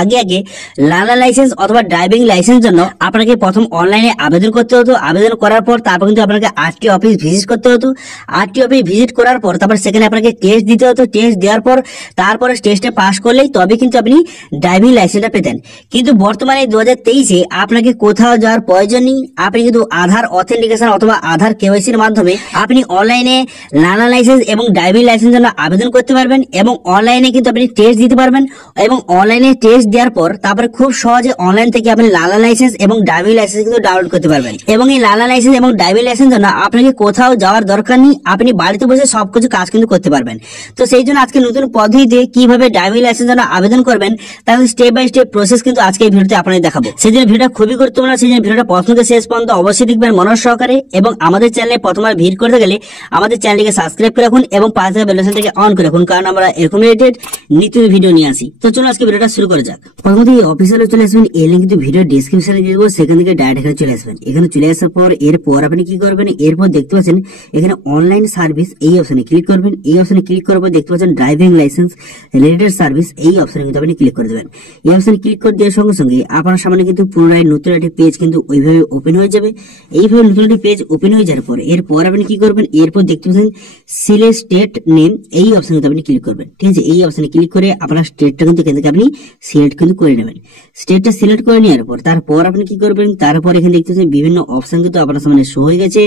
আগে আগে learner licence অথবা ড্রাইভিং লাইসেন্স জন্য আপনাকে প্রথম অনলাইনে আবেদন করতে হতো। আবেদন করার পর তারপর কিন্তু আপনাকে আরটিও অফিস ভিজিট করতে হতো। আরটিও অফিস ভিজিট করার পর তারপর সেখানে আপনাকে টেস্ট দিতে হতো। টেস্ট দেওয়ার পর তারপরে টেস্টে পাস করলেই তবে কিন্তু আপনি ড্রাইভিং লাইসেন্সটা পেতেন। কিন্তু বর্তমানে 2023-এ আপনাকে কোথাও যাওয়ার প্রয়োজন নেই। আপনি কিন্তু আধার অথেন্টিকেশন অথবা আধার কেওয়াইসির মাধ্যমে আপনি অনলাইনে লার্নার লাইসেন্স এবং ড্রাইভিং লাইসেন্স জন্য আবেদন করতে পারবেন এবং অনলাইনে কিন্তু আপনি টেস্ট দিতে পারবেন এবং অনলাইনে টেস্ট দেওয়ার পর তারপরে খুব সহজে অনলাইন থেকে আপনি লার্নার লাইসেন্স এবং ড্রাইভিং লাইসেন্স কিন্তু ডাউনলোড করতে পারবেন। এবং এই লার্নার লাইসেন্স এবং ড্রাইভিং লাইসেন্স জন্য আপনাকে কোথাও যাওয়ার দরকার নেই, আপনি বাড়িতে বসে সবকিছু কাজ কিন্তু করতে পারবেন। তো সেই জন্য আজকে নতুন পদ্ধতিতে কিভাবে ড্রাইভিং লাইসেন্স জন্য আবেদন করবেন তার স্টেপ বাই স্টেপ প্রসেস কিন্তু আজকে এই ভিডিওতে আপনাদের দেখাবো। সেই জন্য ভিডিওটা খুবই গুরুত্বপূর্ণ, সেই জন্য ভিডিওটা প্রথম থেকে শেষ পর্যন্ত অবশ্যই দেখবেন মনোযোগ সহকারে। এবং আমাদের চ্যানেলে প্রথমবার ভিজিট করতে গেলে আমাদের চ্যানেলটিকে সাবস্ক্রাইব করে রাখুন এবং পাশে থাকা বেল আইকনটিকে অন করে রাখুন, কারণ আমরা এরকম রিলেটেড নিত্য ভিডিও নিয়ে আসি। তো চলুন আজকে ভিডিওটা শুরু করা যাক। প্রথমত এই অফিসিয়ালে চলে আসবেন, এই লিংক কিন্তু ভিডিও ডেসক্রিপশনে দিয়ে দেবো, সেখান থেকে ডাইরেক্ট এখানে চলে আসবেন। এখানে চলে আসার পর এরপর আপনি কি করবেন, এরপর দেখতে পাচ্ছেন এখানে অনলাইন সার্ভিস, এই অপশনে ক্লিক করবেন। এই অপশনে ক্লিক করার পর দেখতে পাচ্ছেন ড্রাইভিং লাইসেন্স রিলেটেড সার্ভিস, এই অপশনে কিন্তু আপনি ক্লিক করে দেবেন। এই অপশনে ক্লিক করে দেওয়ার সঙ্গে সঙ্গে আপনার সামনে কিন্তু পুনরায় নতুন একটি পেজ কিন্তু ওইভাবে ওপেন হয়ে যাবে। এইভাবে নতুন একটি পেজ ওপেন হয়ে যাওয়ার পর এরপর আপনি কি করবেন, এরপর দেখতে পাচ্ছেন সিলেক্ট স্টেট নেম, এই অপশনে কিন্তু আপনি ক্লিক করবেন। ঠিক আছে, এই অপশনে ক্লিক করে আপনার স্টেটটা কিন্তু এখান থেকে আপনি সিলেক্ট কিন্তু করে নেবেন। স্টেটটা সিলেক্ট করে নেওয়ার পর তারপর আপনি কি করবেন, তারপর এখানে দেখতে পাচ্ছেন বিভিন্ন অপশন কিন্তু আপনার সামনে শো হয়ে গেছে।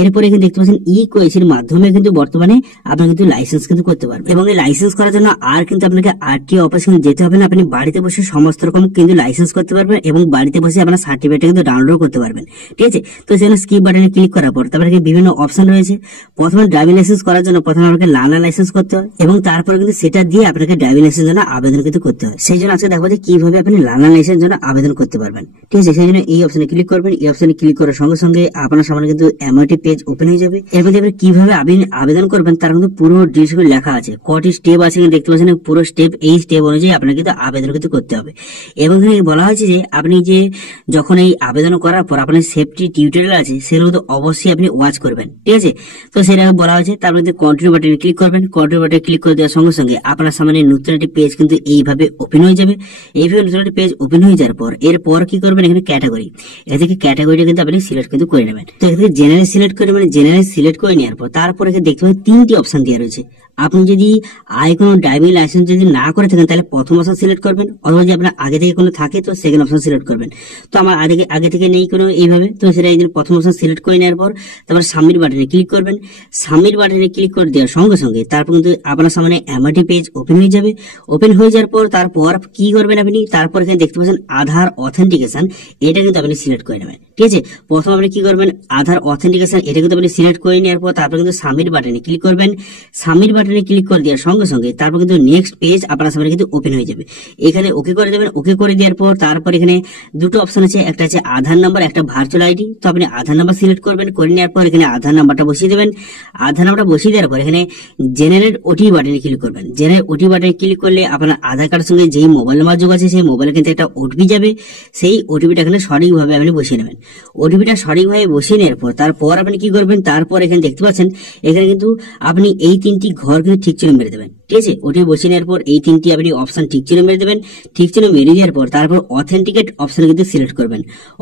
এরপর এখানে দেখতে পাচ্ছেন ই কোয়েসির মাধ্যমে কিন্তু বর্তমানে আপনি কিন্তু লাইসেন্স কিন্তু করতে পারবেন। এবং এই লাইসেন্স করার জন্য আর কিন্তু আপনাকে আরটিও অফিস কিন্তু যেতে হবে না, আপনি বাড়িতে বসে সমস্ত রকম কিন্তু লাইসেন্স করতে পারবেন এবং বাড়িতে বসে আপনার সার্টিফিকেট কিন্তু ডাউনলোড করতে পারবেন। ঠিক আছে, তো সেখানে স্কিপ বাটনে ক্লিক করার পর তারপরে বিভিন্ন অপশন রয়েছে। প্রথমে ড্রাইভিং লাইসেন্স করার জন্য প্রথমে আপনাকে লার্নার লাইসেন্স করতে হয় এবং তারপরে কিন্তু সেটা দিয়ে আপনাকে ড্রাইভিং লাইসেন্স জন্য আবেদন কিন্তু করতে হয়। সেই জন্য আজকে দেখবো যে কিভাবে আপনি লার্নার লাইসেন্স জন্য আবেদন করতে পারবেন। ঠিক আছে, সেই জন্য এই অপশনে ক্লিক করবেন। এই অপশনে ক্লিক করার সঙ্গে সঙ্গে আপনার সামনে কিন্তু এমআইটি পেজ ওপেন হয়ে যাবে। এর মধ্যে আপনি কিভাবে আবেদন করবেন তার কিন্তু পুরো ডিটেইলস লেখা আছে, কটি স্টেপ আছে দেখতে পাচ্ছেন পুরো স্টেপ, এই স্টেপ অনুযায়ী আপনাকে কিন্তু আবেদন কিন্তু করতে হবে। এবং এখানে বলা হয়েছে যে আপনি যে যখন এই আবেদন করার পর আপনার সেফটি টিউটোরিয়াল আছে সেগুলো কিন্তু অবশ্যই আপনি ওয়াচ করবেন। ঠিক আছে, তো সেটা বলা হয়েছে। তার মধ্যে কন্টিনিউ বাটনে ক্লিক করবেন। কন্টিনিউ বাটনে ক্লিক করে দেওয়ার সঙ্গে সঙ্গে আপনার সামনে নতুন একটি পেজ কিন্তু এইভাবে ওপেন হয়ে যাবে। এইভাবে নতুন একটি পেজ ওপেন হয়ে যাওয়ার পর এরপর কি করবেন, এখানে ক্যাটাগরি, এখান থেকে ক্যাটাগরিটা কিন্তু আপনি সিলেক্ট কিন্তু করে নেবেন। তো এখান থেকে জেনারেল সিলেক্ট করে নেবেন। জেনারেল সিলেক্ট করে নেওয়ার পর তারপর এখানে দেখতে পাবেন 3টি অপশন দেওয়া রয়েছে। আপনি যদি আগে কোনো ড্রাইভিং লাইসেন্স যদি না করে থাকেন তাহলে প্রথম অপশন সিলেক্ট করবেন, অথবা যদি আপনার আগে থেকে কোনো থাকে তো সেকেন্ড অপশন সিলেক্ট করবেন। তো আমার আগে থেকে নেই কোনো এইভাবে, তো সেটা একদিন প্রথম অপশন সিলেক্ট করে নেওয়ার পর তারপর সাবমিট বাটনে ক্লিক করবেন। সাবমিট বাটনে ক্লিক করে দেওয়ার সঙ্গে সঙ্গে তারপর কিন্তু আপনার সামনে এমআইটি পেজ ওপেন হয়ে যাবে। ওপেন হয়ে যাওয়ার পর তারপর কি করবেন আপনি, তারপর এখানে দেখতে পাচ্ছেন আধার অথেন্টিকেশন, এটা কিন্তু আপনি সিলেক্ট করে নেবেন। ঠিক আছে, প্রথম আপনি কি করবেন, আধার অথেন্টিকেশন এটা কিন্তু আপনি সিলেক্ট করে নেওয়ার পর তারপর কিন্তু সাবমিট বাটনে ক্লিক করবেন। সাবমিট বাটনে ক্লিক করে দেওয়ার সঙ্গে সঙ্গে তারপর কিন্তু নেক্সট পেজ আপনার সামনে কিন্তু ওপেন হয়ে যাবে। এখানে ওকে করে দেবেন। ওকে করে দেওয়ার পর তারপর এখানে দুটো অপশন আছে, একটা আছে আধার নাম্বার, একটা ভার্চুয়াল আইডি। তো আপনি আধার নাম্বার সিলেক্ট করবেন, করে নেওয়ার পর এখানে আধার নাম্বারটা বসিয়ে দেবেন। আধার নাম্বারটা বসিয়ে দেওয়ার পর এখানে জেনারেট ওটিপি বাটনে ক্লিক করবেন। জেনারেট ওটিপি বাটনে ক্লিক করলে আপনার আধার কার্ডের সঙ্গে যেই মোবাইল নাম্বার যোগ আছে সেই মোবাইলে কিন্তু একটা ওটিপি যাবে, সেই ওটিপিটা এখানে সঠিকভাবে আপনি বসিয়ে নেবেন। ওটিপিটা সঠিকভাবে বসিয়ে নেওয়ার পর তারপর আপনি কি করবেন, তারপর এখানে দেখতে পাচ্ছেন এখানে কিন্তু আপনি এই 3টি ঘর কিন্তু ঠিক চিহ্ন মেরে দেবেন। ঠিক আছে, ওটিপি বসিয়ে নেওয়ার পর এই 3টি আপনি অপশন ঠিক চিহ্ন মেরে দেবেন। ঠিক চিহ্ন মেরে দেওয়ার পর তারপর অথেন্টিকেট অপশন কিন্তু সিলেক্ট করবেন।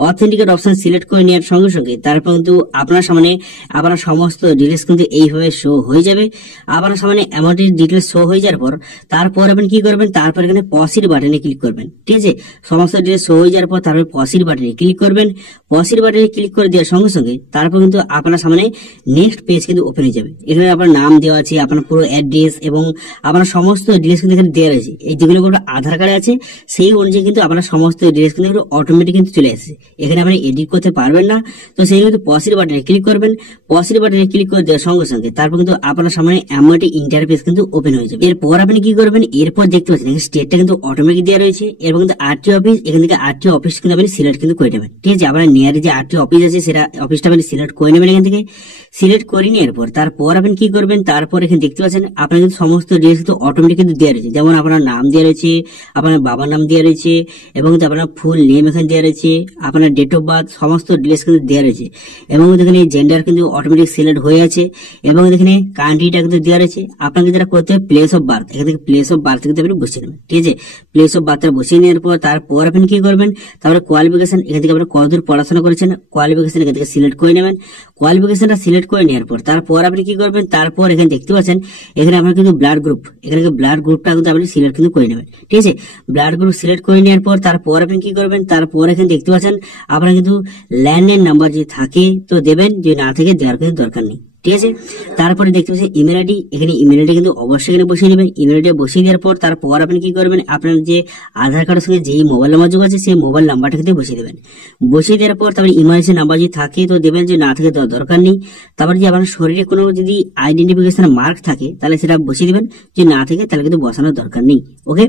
অথেন্টিকেট অপশন সিলেক্ট করে নেওয়ার সঙ্গে সঙ্গে তারপর কিন্তু আপনার সামনে আপনার সমস্ত ডিটেলস কিন্তু এইভাবে শো হয়ে যাবে। আপনার সামনে অ্যামাউন্টের ডিটেলস শো হয়ে যাওয়ার পর তারপর আপনি কি করবেন, তারপর এখানে প্রসিড বাটনে ক্লিক করবেন। ঠিক আছে, সমস্ত ডিটেলস শো হয়ে যাওয়ার পর তারপর প্রসিড বাটনে ক্লিক করবেন। প্রসিড বাটনে ক্লিক করে দেওয়ার সঙ্গে সঙ্গে তারপর কিন্তু আপনার সামনে নেক্সট পেজ কিন্তু ওপেন হয়ে যাবে। এখানে আপনার নাম দেওয়া আছে, আপনার পুরো অ্যাড্রেস এবং আপনার সমস্ত ডিটেলস কিন্তু এখানে দেওয়া রয়েছে। এই যেগুলো আধার কার্ডে আছে সেই অনুযায়ী কিন্তু আপনার সমস্ত ডিটেলস কিন্তু অটোমেটিক কিন্তু চলে আসছে। এখানে আপনি এডিট করতে পারবেন না। তো সেই কিন্তু পসিড বাটনে ক্লিক করবেন। পসিড বাটনে ক্লিক করে দেওয়ার সঙ্গে সঙ্গে তারপর কিন্তু আপনার সামনে এমআইটি ইন্টারফেস কিন্তু ওপেন হয়ে যাবে। এরপর আপনি কি করবেন, এরপর দেখতে পাচ্ছেন স্টেটটা কিন্তু অটোমেটিক দেওয়া রয়েছে এবং কিন্তু আরটিও অফিস, এখান থেকে আরটিও অফিস কিন্তু আপনি সিলেক্ট কিন্তু করে নেবেন। ঠিক আছে, আপনার নিয়ারে যে আরটিও অফিস আছে সেটা অফিসটা আপনি সিলেক্ট করে নেবেন। এখান থেকে সিলেক্ট করে নেওয়ার পর তারপর আপনি কি করবেন, তারপর এখানে দেখতে পাচ্ছেন পাচ্ছেন আপনার কিন্তু সমস্ত ডিটেলস কিন্তু অটোমেটিক কিন্তু দেওয়া রয়েছে, যেমন আপনার নাম দেওয়া রয়েছে, আপনার বাবার নাম দেওয়া রয়েছে, এবং কিন্তু আপনার ফুল নেম এখানে দেওয়া রয়েছে, আপনার ডেট অফ বার্থ সমস্ত ডিটেলস কিন্তু দেওয়া রয়েছে, এবং এখানে জেন্ডার কিন্তু অটোমেটিক সিলেক্ট হয়ে আছে, এবং এখানে কান্ট্রিটা কিন্তু দেওয়া রয়েছে। আপনাকে যেটা করতে হবে প্লেস অফ বার্থ, এখান থেকে প্লেস অফ বার্থ কিন্তু আপনি বসিয়ে নেবেন, ঠিক আছে। প্লেস অফ বার্থটা বসিয়ে নেওয়ার পর তারপর আপনি কি করবেন, তারপরে কোয়ালিফিকেশন এখান থেকে আপনি কতদূর পড়াশোনা করেছেন কোয়ালিফিকেশন এখান থেকে সিলেক্ট করে নেবেন। কোয়ালিফিকেশনটা সিলেক্ট করে নেওয়ার পর তারপর আপনি কি করবেন, তারপর এখানে দেখতে পাচ্ছেন এখানে আপনার কিন্তু ব্লাড গ্রুপ, এখানে ব্লাড গ্রুপটা কিন্তু আপনি সিলেক্ট কিন্তু করে নেবেন, ঠিক আছে। ব্লাড গ্রুপ সিলেক্ট করে নেওয়ার পর তারপর আপনি কি করবেন, তারপর এখানে দেখতে পাচ্ছেন আপনার কিন্তু ল্যান্ডলাইন নাম্বার যদি থাকে তো দেবেন, যদি না থাকে দেওয়ার কিন্তু দরকার নেই, ঠিক আছে। তারপরে দেখতে পাচ্ছেন ইমেল আইডি, এখানে ইমেল আইডি কিন্তু অবশ্যই এখানে বসিয়ে দেবেন। ইমেল আইডি বসিয়ে দেওয়ার পর তারপর আপনি কি করবেন, আপনার যে আধার কার্ডের সঙ্গে যেই মোবাইল নাম্বার যোগ আছে সেই মোবাইল নাম্বারটা কিন্তু বসিয়ে দেবেন। বসিয়ে দেওয়ার পর তারপরে ইমার্জেন্সি নাম্বার যদি থাকে তো দেবেন, যদি না থাকে তো দরকার নেই। তারপরে যে আপনার শরীরে কোনো যদি আইডেন্টিফিকেশন মার্ক থাকে তাহলে সেটা বসিয়ে দেবেন, যদি না থাকে তাহলে কিন্তু বসানোর দরকার নেই, ওকে।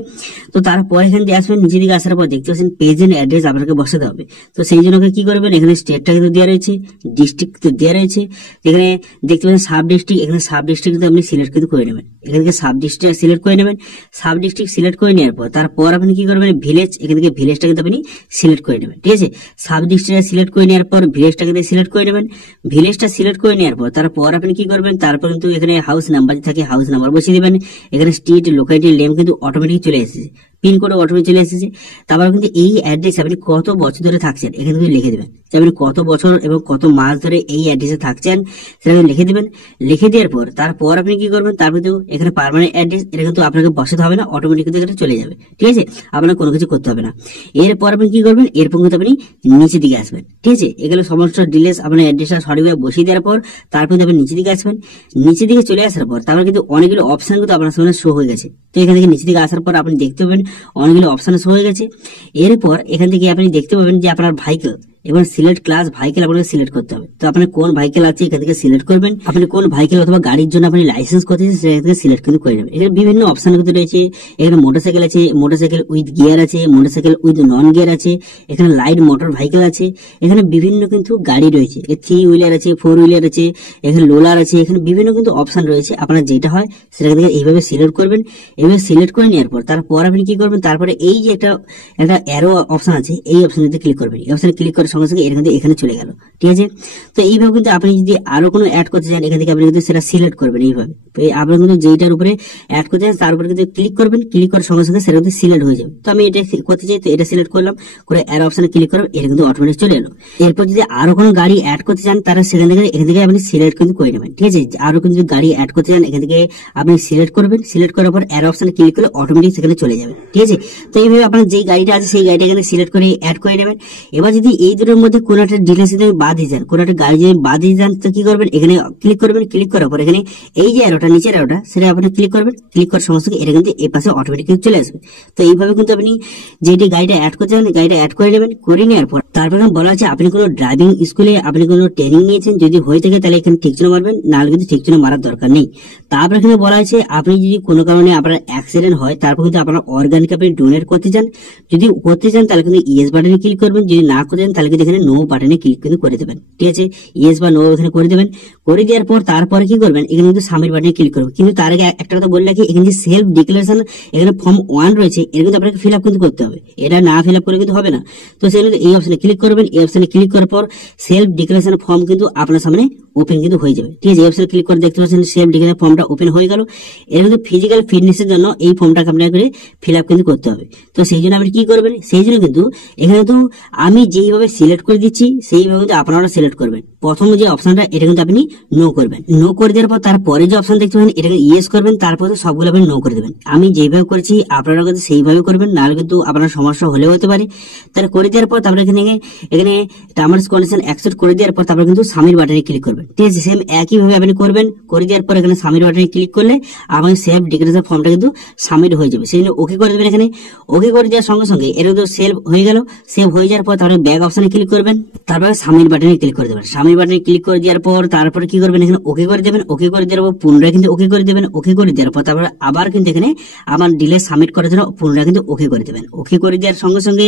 তো তারপর এখানে দিয়ে আসবেন, নিচের দিকে আসার পর দেখতে পাচ্ছেন প্রেজেন্ট অ্যাড্রেস আপনাকে বসাতে হবে। তো সেই জন্য কি করবেন, এখানে স্টেটটা কিন্তু দেওয়া রয়েছে, ডিস্ট্রিক্ট দেওয়া রয়েছে, এখানে দেখতে পাচ্ছেন সাব ডিস্ট্রিক্ট, এখানে সাব ডিস্ট্রিক্ট কিন্তু আপনি সিলেক্ট কিন্তু করে নেবেন, এখান থেকে সাব ডিস্ট্রিক্ট সিলেক্ট করে নেবেন। সাব ডিস্ট্রিক্ট সিলেক্ট করে নেওয়ার পর তারপর আপনি কি করবেন, ভিলেজ, এখান থেকে ভিলেজটা কিন্তু আপনি সিলেক্ট করে নেবেন, ঠিক আছে। সাব ডিস্ট্রিক্ট সিলেক্ট করে নেওয়ার পর ভিলেজটা কিন্তু সিলেক্ট করে নেবেন। ভিলেজটা সিলেক্ট করে নেওয়ার পর তারপর আপনি কি করবেন, তারপর কিন্তু এখানে হাউস নাম্বার থাকে হাউস নাম্বার বসিয়ে দেবেন। এখানে স্ট্রিট লোকালিটি নেম কিন্তু অটোমেটিক চলে এসেছে, পিন কোড অটোমেটিক চলে এসেছে। তারপর কিন্তু এই অ্যাড্রেস আপনি কত বছর ধরে থাকছেন এখানে কিন্তু লিখে দেবেন, যে আপনি কত বছর এবং কত মাস ধরে এই অ্যাড্রেসে থাকছেন সেটা লিখে দেবেন। লিখে দেওয়ার পর তারপর আপনি কি করবেন, তারপর কিন্তু এখানে পার্মানেন্ট অ্যাড্রেস, এটা কিন্তু আপনাকে বসাতে হবে না, অটোমেটিক কিন্তু এখানে চলে যাবে, ঠিক আছে। আপনার কোনো কিছু করতে হবে না। এরপর আপনি কি করবেন, এরপর কিন্তু আপনি নিচের দিকে আসবেন, ঠিক আছে। এগুলো সমস্ত ডিটেলস আপনার অ্যাড্রেসটা সঠিকভাবে বসিয়ে দেওয়ার পর তারপর কিন্তু আপনি নিচের দিকে আসবেন। নিচের দিকে চলে আসার পর তারপর কিন্তু অনেকগুলো অপশন কিন্তু আপনার সামনে শো হয়ে গেছে। তো এখান থেকে নিচের দিকে আসার পর আপনি দেখতে পাবেন অনেকগুলো অপশন শো হয়ে গেছে। এরপর এখান থেকে আপনি দেখতে পাবেন যে আপনার ভেহিকল, এবার সিলেক্ট ক্লাস ভেহিকল আপনাকে সিলেক্ট করতে হবে। তো আপনি কোন ভেহিকল আছে এখান থেকে সিলেক্ট করবেন, আপনি কোন ভেহিকল অথবা গাড়ির জন্য আপনি লাইসেন্স করতেছেন সেখান থেকে সিলেক্ট কিন্তু করে নেবেন। এখানে বিভিন্ন অপশন কিন্তু রয়েছে, এখানে মোটরসাইকেল আছে, মোটরসাইকেল উইথ গিয়ার আছে, মোটরসাইকেল উইথ নন গিয়ার আছে, এখানে লাইট মোটর ভেহিকল আছে, এখানে বিভিন্ন কিন্তু গাড়ি রয়েছে, 3 হুইলার আছে, 4 হুইলার আছে, এখানে লোলার আছে, এখানে বিভিন্ন কিন্তু অপশন রয়েছে। আপনার যেটা হয় সেটা থেকে এইভাবে সিলেক্ট করবেন। এইভাবে সিলেক্ট করে নেওয়ার পর তারপর আপনি কি করবেন, তারপরে এই যে একটা অ্যারো অপশন আছে এই অপশনটিতে ক্লিক করবেন। এই অপশনে ক্লিক করার সঙ্গে সঙ্গে এখানে চলে গেল, ঠিক আছে। তো এইভাবে কিন্তু আপনি যদি আরো কোনো অ্যাড করতে চান এখান থেকে আপনি কিন্তু সেটা সিলেক্ট করবেন এইভাবে। আপনি কিন্তু যেটার উপরে অ্যাড করতে চান তার উপরে কিন্তু ক্লিক করবেন, ক্লিক করার সঙ্গে সঙ্গে সেটা কিন্তু সিলেক্ট হয়ে যাবে। তো আমি এটা করতে চাই, তো এটা সিলেক্ট করলাম, করে অ্যারো অপশনে ক্লিক করলাম, এটা কিন্তু অটোমেটিক চলে এলো। এরপর যদি আরো কোনো গাড়ি অ্যাড করতে চান তারা এখান থেকে আপনি সিলেক্ট কিন্তু করে নেবেন, ঠিক আছে। আরো কিন্তু গাড়ি অ্যাড করতে চান এখান থেকে আপনি সিলেক্ট করবেন, সিলেক্ট করার পর অ্যারো অপশনে ক্লিক করলে অটোমেটিক সেখানে চলে যাবে, ঠিক আছে। তো এইভাবে আপনার যে গাড়িটা আছে সেই গাড়িটা এখানে সিলেক্ট করে অ্যাড করে নেবেন। এবার যদি এই দুটোর মধ্যে কোনো একটা ডিটেলস বাদ দিয়ে যান, কোনো একটা গাড়ি যদি বাদ দিয়ে যান তো কি করবেন, এখানে ক্লিক করবেন, ক্লিক করার পর এখানে এই যে অ্যারোটা নিচের অ্যারোটা সেটা আপনি ক্লিক করবেন, ক্লিক করার সমস্ত এটা কিন্তু এই পাশে অটোমেটিক চলে আসবে। তো এইভাবে কিন্তু আপনি যেটি গাড়িটা অ্যাড করতে চান গাড়িটা অ্যাড করে নেবেন। করে নেওয়ার পর তারপর বলা আছে আপনি কোনো ড্রাইভিং স্কুলে আপনি কোনো ট্রেনিং নিয়েছেন, যদি হয়ে থাকে তাহলে এখানে ঠিক চিহ্ন মারবেন, নাহলে কিন্তু ঠিক চিহ্ন মারার দরকার নেই। তারপর এখানে বলা আছে আপনি যদি কোনো কারণে আপনার অ্যাক্সিডেন্ট হয় তারপর কিন্তু আপনার অর্গানকে আপনি ডোনেট করতে চান, যদি করতে চান তাহলে কিন্তু ইয়েস বাটনে ক্লিক করবেন, যদি না করতে চান তাহলে কিন্তু এখানে নো বাটনে ক্লিক কিন্তু করে দেবেন, ঠিক আছে। ইয়েস বা নো এখানে করে দেবেন। করে দেওয়ার পর তারপরে কি করবেন, এখানে কিন্তু সাবমিট বাটনে ক্লিক করবেন। কিন্তু তার আগে একটা কথা বলে রাখি, এখানে যে সেলফ ডিক্লারেশন এখানে ফর্ম 1 রয়েছে এটা কিন্তু আপনাকে ফিল আপ কিন্তু করতে হবে, এটা না ফিল আপ করে কিন্তু হবে না। তো সেখানে এই অপশনে ক্লিক করবেন। এই অপশনে ক্লিক করার পর সেলফ ডিক্লারেশন ফর্ম কিন্তু আপনার সামনে ওপেন কিন্তু হয়ে যাবে, ঠিক আছে। এই অপশনে ক্লিক করে দেখতে পাচ্ছেন সেলফ ডিক্লারেশন ফর্মটা ওপেন হয়ে গেল। এর কিন্তু ফিজিক্যাল ফিটনেসের জন্য এই ফর্মটাকে আপনাকে ফিল আপ কিন্তু করতে হবে। তো সেই জন্য আপনি কি করবেন, সেই জন্য কিন্তু এখানে কিন্তু আমি যেইভাবে সিলেক্ট করে দিচ্ছি সেইভাবে কিন্তু আপনারা সিলেক্ট করবেন। প্রথম যে অপশনটা এটা কিন্তু আপনি নো করবেন, নো করে দেওয়ার পর তারপরে যে অপশন দেখতে পাবেন এটাকে ইয়েস করবেন, তারপর সবগুলো আপনি নো করে দেবেন। আমি যেভাবে করেছি আপনারা কিন্তু সেইভাবে করবেন, নাহলে কিন্তু আপনার সমস্যা হলেও হতে পারে। তাহলে করে দেওয়ার পর তারপরে এখানে টার্মস কন্ডিশন অ্যাকসেপ্ট করে দেওয়ার পর তারপরে কিন্তু সাবমিট বাটনে ক্লিক করবেন, ঠিক আছে। সেম একইভাবে আপনি করবেন। করে দেওয়ার পর এখানে সাবমিট বাটনে ক্লিক করলে আমাদের সেলফ ডিক্লারেশন ফর্মটা কিন্তু সাবমিট হয়ে যাবে। সেই জন্য ওকে করে দেবেন। এখানে ওকে করে দেওয়ার সঙ্গে সঙ্গে এটা কিন্তু সেভ হয়ে গেল। সেভ হয়ে যাওয়ার পর তারপরে ব্যাক অপশনে ক্লিক করবেন, তারপরে সাবমিট বাটনে ক্লিক করে দেবেন। সাবমিট বাটনে ক্লিক করে দেওয়ার পর তারপরে কি করবেন, এখানে ওকে করে দেবেন। ওকে করে দেওয়ার পর পুনরায় কিন্তু ওকে করে দেবেন। ওকে করে দেওয়ার পর তারপরে আবার কিন্তু এখানে আমার ডিলে সাবমিট করার জন্য পুনরায় কিন্তু ওকে করে দেবেন। ওকে করে দেওয়ার সঙ্গে সঙ্গে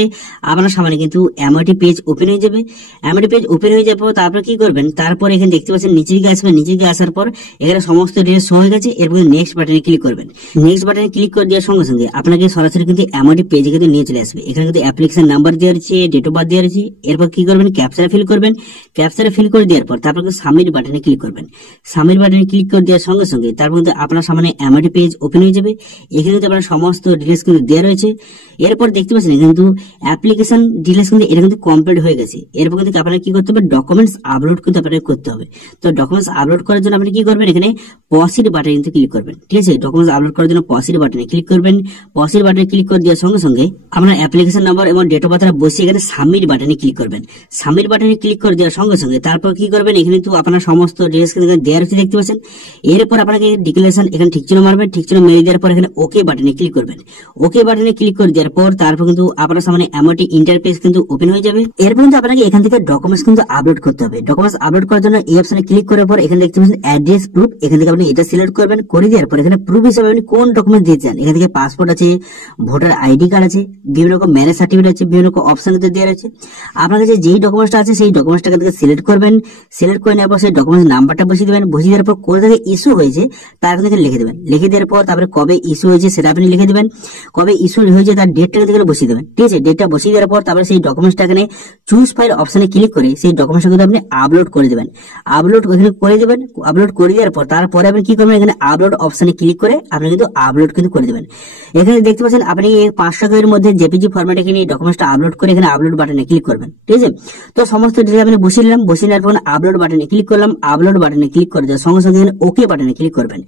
আপনার সামনে কিন্তু এমআরটি পেজ ওপেন হয়ে যাবে। এমআরটি পেজ ওপেন হয়ে যাওয়ার পর তারপরে কি করবেন, তারপরে এখানে দেখতে পাচ্ছেন নিচে দিকে আসবেন, নিচে দিকে আসার পর এখানে সমস্ত ডিটেলস শো হয়ে গেছে। এরপর নেক্সট বাটনে ক্লিক করবেন। নেক্সট বাটনে ক্লিক করে দেওয়ার সঙ্গে সঙ্গে আপনাকে সরাসরি কিন্তু এমনটি পেজে কিন্তু নিয়ে চলে আসবে। এখানে কিন্তু অ্যাপ্লিকেশন নাম্বার দেওয়া রয়েছে, ডেট অফ বার্থ দেওয়া রয়েছে। এরপর কি করবেন, ক্যাপচার ফিল করবেন। ক্যাপচার ফিল করে দেওয়ার পর তারপর সাবমিট বাটনে ক্লিক করবেন। সাবমিট বাটনে ক্লিক করে দেওয়ার সঙ্গে সঙ্গে তারপর কিন্তু আপনার সামনে এমনটি পেজ ওপেন হয়ে যাবে। এখানে কিন্তু আপনার সমস্ত ডিটেলস কিন্তু দেওয়া রয়েছে। এরপর দেখতে পাচ্ছেন কিন্তু অ্যাপ্লিকেশন ডিটেলস কিন্তু এটা কিন্তু কমপ্লিট হয়ে গেছে। এরপর কিন্তু আপনারা কি করতে হবে, ডকুমেন্টস আপলোড কিন্তু আপনাকে করতে হবে। তো ডকুমেন্টস আপলোড করার জন্য আপনি কি করবেন, এখানে পসিড বাটনে কিন্তু ক্লিক করবেন। ঠিক আছে, ডকুমেন্টস আপলোড করার জন্য পসিড বাটনে ক্লিক করবেন। পসিড বাটনে ক্লিক করে দেওয়ার সঙ্গে সঙ্গে আপনার অ্যাপ্লিকেশন নাম্বার এবং ডেট অফ বার্থ বসে এখানে সাবমিট বাটনে ক্লিক করবেন। সাবমিট বাটনে ক্লিক করে দেওয়ার সঙ্গে সঙ্গে তারপর কি করবেন, এখানে কিন্তু আপনার সমস্ত ডিটেলস কিন্তু দেওয়া রয়েছে দেখতে পাচ্ছেন। এরপর আপনাকে ডিক্লারেশন এখানে ঠিক চিহ্ন মারবেন। ঠিক চিহ্ন মেরে দেওয়ার পর এখানে ওকে বাটনে ক্লিক করবেন। ওকে বাটনে ক্লিক করে দেওয়ার পর তারপর কিন্তু আপনার সামনে এমনটি ইন্টারফেস কিন্তু ওপেন হয়ে যাবে। এরপর কিন্তু আপনাকে এখান থেকে ডকুমেন্টস কিন্তু আপলোড করতে হবে। ডকুমেন্টস আপলোড করার জন্য এই অপশনে ক্লিক করার পর এখানে দেখতে পাচ্ছেন অ্যাড্রেস প্রুফ। এখান থেকে আপনি এটা সিলেক্ট করবেন। করে দেওয়ার পর এখানে প্রুফ হিসেবে আপনি কোন ডকুমেন্ট দিতে চান, এখান থেকে পাসপোর্ট আছে, ভোটার আইডি কার্ড আছে, বিভিন্ন রকম ম্যারেজ সার্টিফিকেট আছে, বিভিন্ন রকম অপশন কিন্তু দেওয়া রয়েছে। আপনার কাছে যেই ডকুমেন্টসটা আছে সেই ডকুমেন্টসটা এখান থেকে সিলেক্ট করবেন। সিলেক্ট করে নেওয়ার পর সেই ডকুমেন্টস নাম্বারটা বসিয়ে দেবেন। বসিয়ে দেওয়ার পর কোথা থেকে ইস্যু হয়েছে তার এখান থেকে লিখে দেবেন। লিখে দেওয়ার পর তারপরে কবে ইস্যু হয়েছে সেটা আপনি লিখে দেবেন। কবে ইস্যু হয়েছে তার ডেটটা এখানে বসিয়ে দেবেন। ঠিক আছে, ডেটটা বসিয়ে দেওয়ার পর তারপরে সেই ডকুমেন্টসটা এখানে চুজ ফাইল অপশনে ক্লিক করে সেই ডকুমেন্টসটা কিন্তু আপনি আপলোড করে দেবেন। আপলোড এখানে করে দেবেন। আপলোড করে দেওয়ার পর তারপরে আপনি কি করবেন, এখানে আপলোড অপশনে ক্লিক করে আপনি কিন্তু আপলোড কিন্তু করে দেবেন। এখানে দেখতে পাচ্ছেন আপনি 500 এর মধ্যে জেপিজি ফরম্যাটে এখানে ডকুমেন্টসটা আপলোড করে এখানে আপলোড বাটনে ক্লিক করবেন। ঠিক আছে, তো সমস্ত ডিটেইলস আপনি বসিয়ে নিলাম। বসিয়ে নেওয়ার পর আপলোড বাটনে ক্লিক করলাম। আপলোড বাটনে ক্লিক করে দেওয়ার সঙ্গে সঙ্গে এখানে ওকে বাটনে ক্লিক করবেন।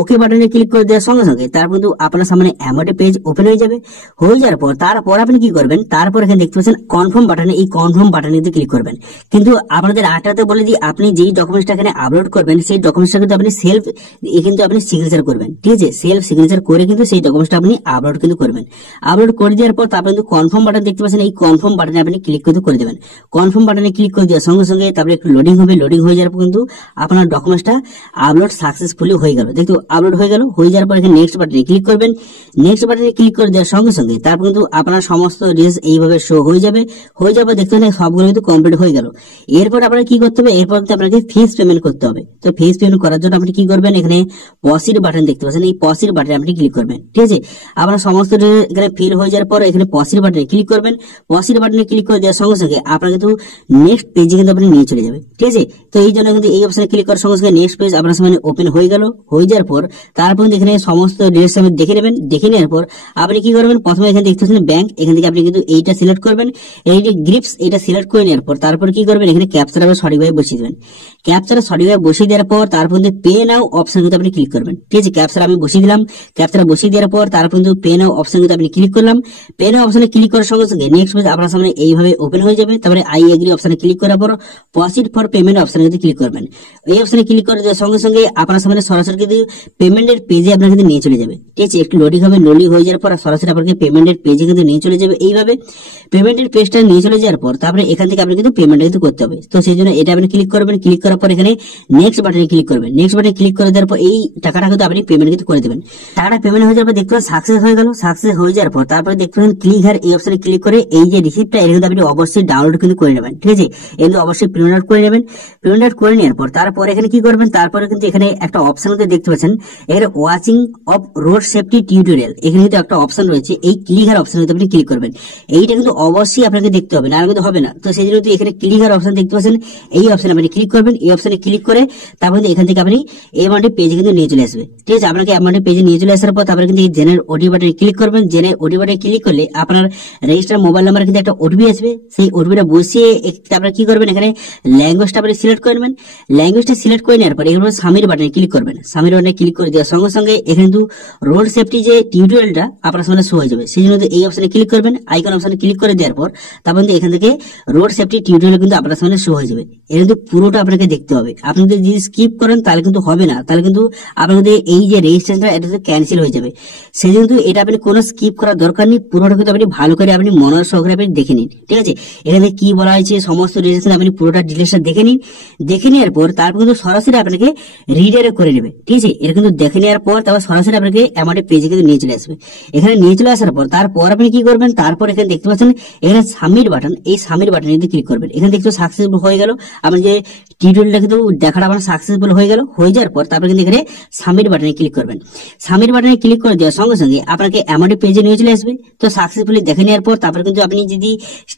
ওকে বাটনে ক্লিক করে দেওয়ার সঙ্গে সঙ্গে তারপর কিন্তু আপনার সামনে এমনটি পেজ ওপেন হয়ে যাবে। হয়ে যাওয়ার পর তারপর আপনি কি করবেন, তারপর এখানে দেখতে পাচ্ছেন কনফার্ম বাটনে, এই কনফার্ম বাটনে ক্লিক করবেন। কিন্তু আপনাদের আটাতে বলে দিই, আপনি যেই ডকুমেন্টসটা এখানে আপলোড করবেন সেই ডকুমেন্টসটা কিন্তু আপনি সেলফ কিন্তু আপনি সিগনেচার করবেন। ঠিক আছে, সেলফ সিগনেচার করে কিন্তু সেই ডকুমেন্টসটা আপনি আপলোড কিন্তু করবেন। আপলোড করে দেওয়ার পর তারপর কিন্তু কনফার্ম বাটন দেখতে পাচ্ছেন, এই কনফার্ম বাটনে আপনি ক্লিক কিন্তু করে দেবেন। কনফার্ম বাটনে ক্লিক করে দেওয়ার সঙ্গে সঙ্গে তারপরে একটু লোডিং হবে। লোডিং হয়ে যাওয়ার পর কিন্তু আপনার ডকুমেন্টসটা আপলোড সাকসেসফুলি হয়ে গেল। দেখুন আপলোড হয়ে গেল। হয়ে যাওয়ার পর এখানে নেক্সট বাটনে ক্লিক করবেন। নেক্সট বাটনে ক্লিক করে দেওয়ার সঙ্গে সঙ্গে তারপর কিন্তু আপনার সমস্ত ডিটেইলস এইভাবে শো হয়ে যাবে। হয়ে যাবে দেখতে পাচ্ছেন সবগুলো কিন্তু কমপ্লিট হয়ে গেল। এরপর আপনারা কি করতে হবে, এরপর আপনাকে ফিস পেমেন্ট করতে হবে। তো ফিস পেমেন্ট করার জন্য আপনি কি করবেন, এখানে পসিড বাটন দেখতে পাচ্ছেন, এই পসিড বাটনে আপনি ক্লিক করবেন। ঠিক আছে, আপনার সমস্ত এখানে ফিল হয়ে যাওয়ার পর এখানে পসিড বাটনে ক্লিক করবেন। পসিড বাটনে ক্লিক করে দেওয়ার সঙ্গে সঙ্গে আপনার কিন্তু নেক্সট পেজে কিন্তু আপনি নিয়ে চলে যাবে। ঠিক আছে, তো এই জন্য কিন্তু এই অপশনে ক্লিক করার সঙ্গে সঙ্গে নেক্সট পেজ আপনার সামনে ওপেন হয়ে গেল। হয়ে যাওয়ার পর তারপর এখানে সমস্ত ডিটেইলস আপনি দেখে নেবেন। দেখে নেওয়ার পর আপনি কি করবেন, প্রথমে এখানে দেখতে পাচ্ছেন ব্যাংক, এখান থেকে আপনি কিন্তু এইটা সিলেক্ট করবেন। এই যে গ্রিপস এটা সিলেক্ট করে নেওয়ার পর তারপর কি করবেন, এখানে ক্যাপচার আপনি সঠিকভাবে বসিয়ে দেবেন। ক্যাপচার সঠিকভাবে বসিয়ে দেওয়ার পর তারপর পে নাও অপশন কিন্তু আপনি ক্লিক করবেন। ঠিক আছে, ক্যাপচার আমি বসিয়ে দিলাম। ক্যাপচার বসিয়ে দেওয়ার পর তারপর কিন্তু পে নাও অপশন কিন্তু আপনি ক্লিক করলাম। পে নাও অপশনে ক্লিক করার সঙ্গে সঙ্গে নেক্সট পেজ আপনার সামনে এইভাবে ওপেন হয়ে যাবে। তারপরে আই এগ্রি অপশনে ক্লিক করার পর প্রসিড ফর পেমেন্ট অপশনে কিন্তু ক্লিক করবেন। এই অপশনে ক্লিক করে দেওয়ার সঙ্গে সঙ্গে আপনার সামনে সরাসরি কিন্তু পেমেন্টের পেজে আপনার কিন্তু নিয়ে চলে যাবে। ঠিক আছে, একটু লোডিং হবে। লোডিং হয়ে যাওয়ার পর সরাসরি আপনাকে পেমেন্টের পেজে কিন্তু নিয়ে চলে যাবে। এইভাবে পেমেন্টের পেজটা নিয়ে চলে যাওয়ার পর তারপরে এখান থেকে আপনি কিন্তু পেমেন্ট কিন্তু করতে হবে। তো সেই জন্য এটা আপনি ক্লিক করবেন। ক্লিক করার পর এখানে নেক্সট বাটনে ক্লিক করবেন। নেক্সট বাটনে ক্লিক করে দেওয়ার পর এই টাকাটা কিন্তু আপনি পেমেন্ট কিন্তু করে দেবেন। টাকাটা পেমেন্ট হয়ে যাওয়ার পর দেখতে পাবেন সাকসেস হয়ে গেল। সাকসেস হয়ে যাওয়ার পর তারপরে দেখতে পাবেন ক্লিক হিয়ার, এই অপশনে ক্লিক করে এই যে রিসিপ্টটা এটা কিন্তু আপনি অবশ্যই ডাউনলোড কিন্তু করে নেবেন। ঠিক আছে, এগুলো অবশ্যই প্রিন্ট আউট করে নেবেন। প্রিন্ট আউট করে নেওয়ার পর তারপরে এখানে কি করবেন, তারপরে কিন্তু এখানে একটা অপশন দেখতে পাচ্ছেন, এখানে watching of road safety tutorial, এখানে কিন্তু একটা অপশন রয়েছে। এই ক্লিক হিয়ার অপশনে আপনি ক্লিক করবেন। এইটা কিন্তু অবশ্যই আপনাকে দেখতে হবে, না কিন্তু হবে না। তো সেই জন্য এখানে ক্লিক হিয়ার অপশন দেখতে পাচ্ছেন, এই অপশনে আপনি ক্লিক করবেন। এই অপশনে ক্লিক করে তারপরে এখান থেকে আপনি এই অ্যামাউন্টের পেজে কিন্তু নিয়ে চলে আসবে। ঠিক আছে, আপনাকে অ্যামাউন্টের পেজে নিয়ে চলে আসার পর তারপরে কিন্তু এই জেনারেল ওটিপি বাটনে ক্লিক করবেন। জেনারেল ওটিপি বাটনে ক্লিক করলে আপনার রেজিস্টার মোবাইল নাম্বার কিন্তু একটা ওটিপি আসবে। সেই ওটিপিটা বসিয়ে তারপরে কি করবেন, এখানে ল্যাঙ্গুয়েজটা আপনি সিলেক্ট করবেন। ল্যাঙ্গুয়েজটা সিলেক্ট করে নেওয়ার পর এখানে সাবমিট বাটনে ক্লিক করবেন। সাবমিট বাটনে ক্লিক করে দেওয়ার সঙ্গে সঙ্গে এখানে কিন্তু রোড সেফটি যে টিউটোরিয়ালটা আপনার সামনে শো হয়ে যাবে। সেই জন্য এই অপশনে ক্লিক করবেন। আইকন অপশনে ক্লিক করে দেওয়ার পর তারপর এখান থেকে রোড সেফটি টিউটোরিয়াল কিন্তু আপনার সামনে শো হয়ে যাবে। এটা কিন্তু পুরোটা আপনাকে দেখতে হবে। আপনি যদি স্কিপ করেন তাহলে কিন্তু হবে না, তাহলে কিন্তু আপনাদের এই যে রেজিস্ট্রেশনটা এটা ক্যান্সেল হয়ে যাবে। সেই জন্য এটা আপনি কোনো স্কিপ করার দরকার নেই, পুরোটা কিন্তু আপনি ভালো করে আপনি মনোযোগ সহকারে আপনি দেখে নিন। ঠিক আছে, এখানে কি বলা হয়েছে সমস্ত রেজিস্ট্রেশন আপনি পুরোটা ডিটেইলসটা দেখে নিন। দেখে নেওয়ার পর তারপর কিন্তু সরাসরি আপনাকে রিডাইরেক্ট করে নেবে। ঠিক আছে, এটা কিন্তু দেখে নেওয়ার পর তারপর সরাসরি আপনাকে অ্যামাউন্টের পেজে কিন্তু নিয়ে চলে আসবে। এখানে নিয়ে চলে আসার পর তারপর আপনি কি করবেন, তারপর এখানে দেখতে পাচ্ছেন এখানে সাবমিট বাটন, এই সাবমিট বাটনে ক্লিক করবেন। এখানে দেখতে সাকসেসফুল হয়ে গেল। আপনি যে টিউটোরিয়ালটা কিন্তু দেখাটা আমার সাকসেসফুল হয়ে গেল। হয়ে যাওয়ার পর তারপর কিন্তু এখানে সাবমিট বাটনে ক্লিক করবেন। সাবমিট বাটনে ক্লিক করে দেওয়ার সঙ্গে সঙ্গে আপনাকে এমনটি পেজে নিয়ে চলে আসবে। তো সাকসেসফুলি দেখে নেওয়ার পর তারপর কিন্তু আপনি যদি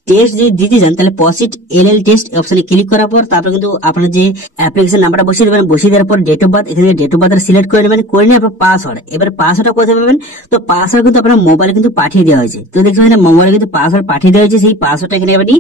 টেস্ট যদি দিতে চান তাহলে প্রসিড এলএল টেস্ট অপশনে ক্লিক করার পর তারপর কিন্তু আপনার যে অ্যাপ্লিকেশন নাম্বারটা বসিয়ে দেবেন, বসিয়ে দেওয়ার পর ডেট অফ বার্থ, এখানে ডেট অফ বার্থ সিলেক্ট করে নেবেন, করে নিয়ে আপনার পাসওয়ার্ড। এবার পাসওয়ার্ডটা কোথায় পাবেন? তো পাসওয়ার্ড কিন্তু আপনার মোবাইলে কিন্তু পাঠিয়ে দেওয়া হয়েছে। তো দেখছেন এখানে মোবাইলে কিন্তু পাসওয়ার্ড পাঠিয়ে দেওয়া হয়েছে, সেই পাসওয়ার্ডটা এখানে আপনি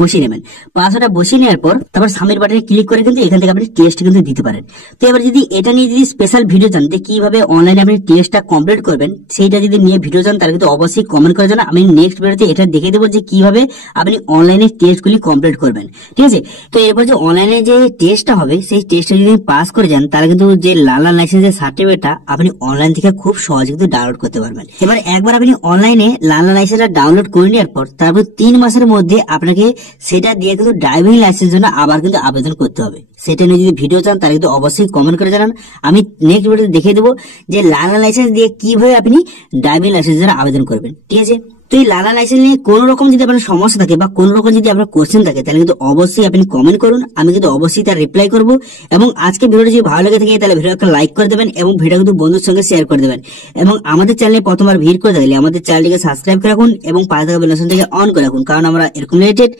বসিয়ে নেবেন। পাসওয়ার্ডটা বসিয়ে নেওয়ার পর তারপর সাবমিট বাটনে ক্লিক করে কিন্তু এখান থেকে আপনি টেস্ট কিন্তু দিতে পারেন। তো এবার যদি এটা নিয়ে যদি স্পেশাল ভিডিও চান যে কিভাবে অনলাইনে আপনি টেস্টটা কমপ্লিট করবেন, সেইটা যদি নিয়ে ভিডিও চান তাহলে কিন্তু অবশ্যই কমেন্ট করে জানান। আমি নেক্সট ভিডিওতে এটা দেখে দেবো যে কিভাবে আপনি অনলাইনে টেস্টগুলি কমপ্লিট করবেন, ঠিক আছে। তো এরপর যে অনলাইনে যে টেস্টটা হবে সেই টেস্টটা যদি পাস করে যান তাহলে কিন্তু যে লার্নার লাইসেন্সের সার্টিফিকেটটা আপনি অনলাইন থেকে খুব সহজে কিন্তু ডাউনলোড করতে পারবেন। এবার একবার আপনি অনলাইনে লার্নার লাইসেন্সটা ডাউনলোড করে নেওয়ার পর তারপর 3 মাসের মধ্যে আপনাকে সেটা দিয়ে কিন্তু ড্রাইভিং লাইসেন্সের জন্য আবার কিন্তু আবেদন করতে হবে। সেটা নিয়ে যদি ভিডিও চান তাহলে কিন্তু অবশ্যই কমেন্ট করে জানান। আমি নেক্সট ভিডিওতে দেখিয়ে দেবো যে লার্নার লাইসেন্স দিয়ে কিভাবে আপনি ড্রাইভিং লাইসেন্সের জন্য আবেদন করবেন, ঠিক আছে। তো এই লার্নার লাইসেন্স নিয়ে কোন রকম যদি আপনার সমস্যা থাকে বা কোন রকম যদি আপনার কোশ্চেন থাকে তাহলে কিন্তু অবশ্যই আপনি কমেন্ট করুন, আমি কিন্তু অবশ্যই তার রিপ্লাই করবো। এবং আজকে ভিডিওটি যদি ভালো লেগে থাকে তাহলে ভিডিও একটা লাইক করে দেবেন এবং ভিডিও কিন্তু বন্ধুর সঙ্গে শেয়ার করে দেবেন। এবং আমাদের চ্যানেলে প্রথমবার ভিড় করে থাকলে আমাদের চ্যানেলটিকে সাবস্ক্রাইব করে রাখুন এবং পাশে থাকা বেল আইকনটাকে অন করে রাখুন, কারণ আমরা এরকম রিলেটেড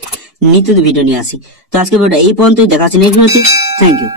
নিত্য ভিডিও নিয়ে আসি। তো আজকে ভিডিওটা এই পর্যন্তই, দেখা হচ্ছে নেক্সট ভিডিওতে। Thank you.